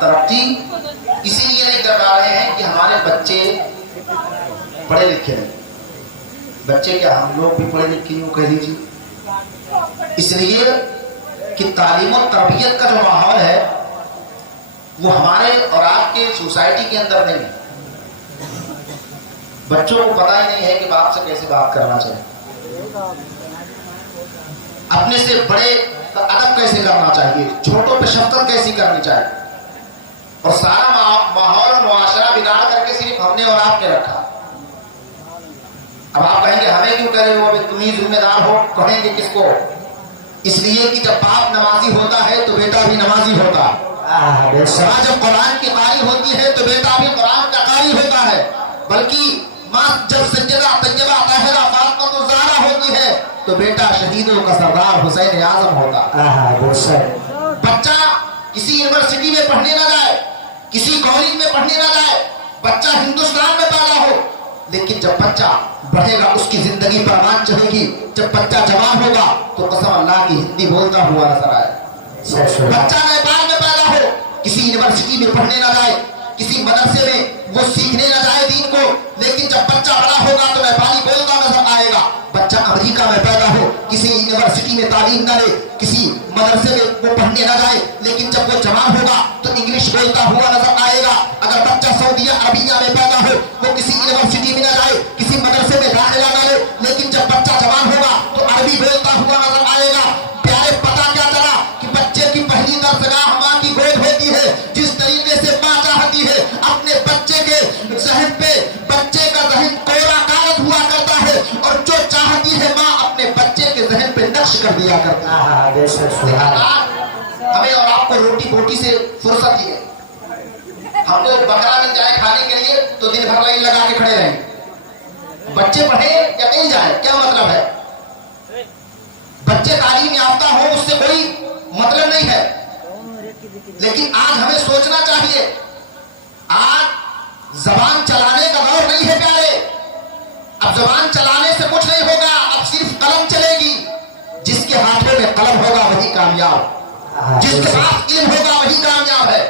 ترقی اسی لیے نہیں کر پا رہے ہیں کہ ہمارے بچے پڑھے لکھے ہیں. بچے کیا ہم لوگ بھی پڑھے لکھے ہوں کہہ لیجیے. اس لیے کہ تعلیم و تربیت کا جو ماحول ہے وہ ہمارے اور آپ کے سوسائٹی کے اندر نہیں ہے. بچوں کو پتہ ہی نہیں ہے کہ باپ سے کیسے بات کرنا چاہیے, اپنے سے بڑے کا ادب کیسے کرنا چاہیے, چھوٹوں پہ شفقت کیسی کرنی چاہیے. اور سارا ماحول اور معاشرہ بگاڑ کر کے صرف ہم نے اور آپ نے رکھا. اب آپ کہیں گے ہمیں کیوں کرے ہو, تم ہی ذمہ دار ہو. کہیں گے کس کو؟ اس لیے کہ جب باپ نمازی ہوتا ہے تو بیٹا بھی نمازی ہوتا ہے. ماں جب قرآن کی قاری ہوتی ہے تو بیٹا بھی قرآن کا قاری ہوتا ہے. بلکہ ماں جب سیدہ طیبہ طاہرہ فاطمہ الزہرا ہوتی ہے تو بیٹا شہیدوں کا سردار حسین اعظم ہوتا. بچہ کسی یونیورسٹی میں پڑھنے نہ جائے, کسی کالج میں پڑھنے نہ جائے, بچہ ہندوستان میں پیدا ہو, لیکن جب بچہ بڑھے گا اس کی زندگی پر مان چڑھے گی. جب بچہ جوان ہوگا تو قسم اللہ کی ہندی بولتا ہوا نظر آئے. بچہ نیپال میں پیدا ہو, کسی یونیورسٹی میں پڑھنے نہ جائے, کسی مدرسے میں وہ سیکھنے نہ جائے دین کو, لیکن جب بچہ بڑا ہوگا تو نیپالی بولتا نظر آئے گا. بچہ امریکہ میں پیدا ہو, کسی یونیورسٹی میں تعلیم نہ لے, کسی مدرسے میں وہ پڑھنے نہ جائے, لیکن جب وہ جوان ہوگا تو انگلش بولتا ہوا نظر آئے گا. اگر بچہ سعودیہ عربیہ میں پیدا ہو, وہ کسی یونیورسٹی میں نہ جائے, کسی مدرسے میں داخلہ نہ لے, لیکن جب بچہ جوان ہوگا تو عربی بولتا ہوا نظر آئے گا. پیارے پتہ کیا چلا کہ بچے کی پہلی درسگاہ ماں کی گود ہوتی ہے. جس طریقے سے ماں چاہتی ہے اپنے بچے کے ذہن پہ, بچے کا ذہن کوڑا کاغذ ہوا کرتا ہے, اور جو چاہتی ہے ماں اپنے بچے کے ذہن پہ نقش کر دیا کرتا ہے. ہمیں اور آپ کو روٹی بوٹی سے فرصت ہی ہے. ہم کو بکرا مل جائے کھانے کے لیے تو دن بھر لائن لگا کے کھڑے رہیں. بچے پڑھے یا کہیں جائیں کیا مطلب ہے؟ بچے تعلیم یافتہ ہو اس سے کوئی مطلب نہیں ہے. لیکن آج ہمیں سوچنا چاہیے, آج زبان چلانے کا دور نہیں ہے پیارے. اب زبان چلانے سے کچھ نہیں ہوگا, اب صرف قلم چلے گی. جس کے ہاتھوں میں قلم ہوگا وہی کامیاب, جس کے پاس علم ہوگا وہی کامیاب ہے.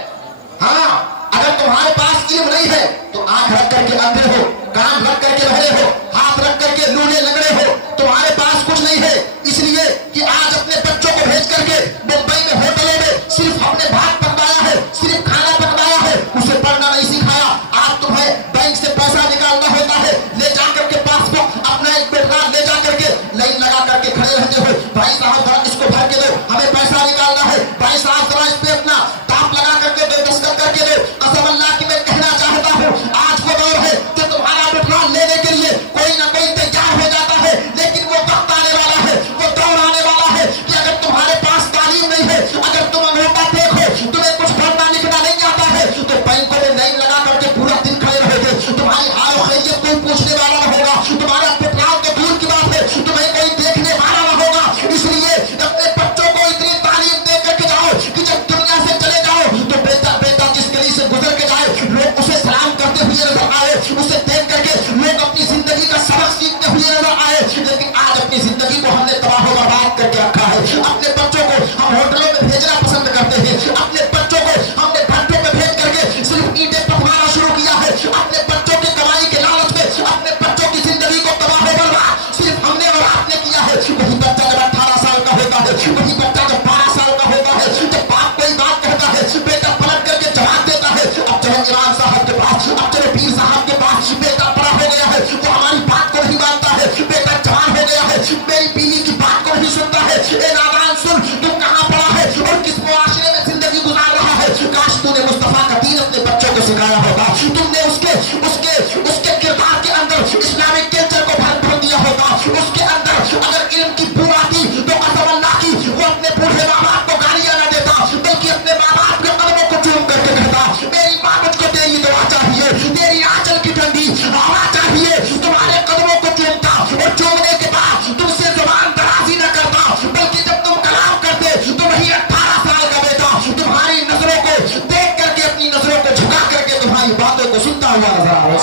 ہاں اگر تمہارے پاس علم نہیں ہے تو آنکھ رکھ کر کے اندھے ہو, کان رکھ کر کے بہرے ہو, ہاتھ رکھ کر کے لونے لنگڑے ہو, تمہارے پاس کچھ نہیں ہے. اس لیے کہ آج اپنے بچوں کو بھیج کر کے ممبئی میں ہوٹلوں میں صرف ہم نے بھات پکوایا ہے, صرف کھانا پکوایا ہے, اسے پڑھنا نہیں سکھایا. آج تمہیں بینک سے پیسہ نکالنا ہوتا ہے, لے جا کر کے پاس بک اپنا ایک بیٹا لے جا کر کے لائن لگا کر کے کھڑے رہتے ہو. بھائی صاحب ذرا اس کو بھر کے دو, ہمیں پیسہ نکالنا ہے. بھائی صاحب ذرا اس پہ اپنا ٹاپ لگا کر کے دو, دستخط کر کے دو. قسم اللہ کی میں کہنا چاہتا ہوں آج وہ دور ہے کہ تمہارا بیٹا لینے کے لیے کوئی نہ کوئی تیار ہو جاتا ہے, لیکن وہ وقت آنے والا ہے, وہ دور آنے والا ہے کہ اگر تمہارے پاس تعلیم نہیں ہے, اگر تم انگوٹا دیکھو, تمہیں کچھ پڑھنا لکھنا نہیں آتا ہے, تو بینکوں میں لائن لگا کر کے پورا دن کھڑے رہو گے. تمہاری حال و خیریت کوئی پوچھنے والا نہ ہوگا, تمہارا پٹرال تو دور کی بات ہے, تمہیں کوئی دیکھنے والا نہ ہوگا. اس لیے اپنے بچوں کو اتنی تعلیم دے کر کے جاؤ کہ جب دنیا سے چلے جاؤ تو بیٹا بیٹا جس گلی سے گزر کے جائے لوگ اسے سلام کرتے ہوئے نظر آئے, اسے دیکھ کر کے لوگ اپنی زندگی کا سبق سیکھتے ہوئے نظر آئے. لیکن آج اپنی زندگی کو ہم نے تباہ و برباد کر کے رکھا ہے. اپنے بچوں کو ہم ہوٹلوں میں بھیجنا پسند کرتے ہیں, اپنے بچوں کو ہم نے گھنٹوں میں بھیج کر کے صرف اینٹیں پکوانا شروع کیا ہے. اپنے بچوں کے کمائی کے لالچ میں اپنے بچوں کی زندگی کو تباہ و برباد صرف ہم نے اور آپ نے کیا ہے. وہی بچہ جب 18 سال کا ہوتا ہے, وہی بچہ جب 12 سال کا ہوتا ہے, جب باپ کوئی بات کہتا ہے بیٹا پلٹ کر کے جواب دیتا ہے. اب چلو امام صاحب کے پاس, اب چلو پیر صاحب کے پاس, بیٹا بڑا ہو گیا ہے, وہ ہماری بات کو نہیں مانتا ہے. بیٹا جوان ہو گیا ہے, میری بیوی کی بات کو نہیں سنتا ہے. اے نادان سن, تم کہاں پڑا ہے اور کس معاشرے میں زندگی گزار رہا ہے. کاش تو نے مصطفیٰ کا دین اپنے بچوں کو سکھایا ہوگا, تم نے اس کے کردار کے اندر اسلامک کلچر کو بھر دیا ہوگا. اس کے اندر اگر علم کی بو آتی تو قسم اللہ کی وہ اپنے بوڑھے ماں باپ کو گالیاں نہ دیتا, بلکہ اپنے ماں باپ کے قدموں کو چوم کر کے کہتا میری ماں مجھ کو تیری دعا چاہیے, تیری آنچل کی ٹھنڈی ہوا چاہیے. تمہارے قدموں کو چومتا اور چومنے کے بعد تم سے زبان درازی نہ کرتا, بلکہ جب تم کلام کرتے تو وہی 18 سال کا بیٹا تمہاری نظروں کو دیکھ کر کے اپنی نظروں کو جھکا کر کے تمہاری باتوں کو سنتا ہوا نظر آ رہا.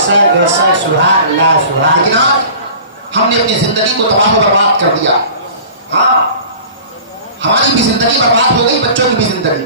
لیکن آج ہم نے اپنی زندگی کو تباہ و برباد کر دیا. ہاں ہماری بھی زندگی برباد ہو گئی, بچوں کی بھی زندگی.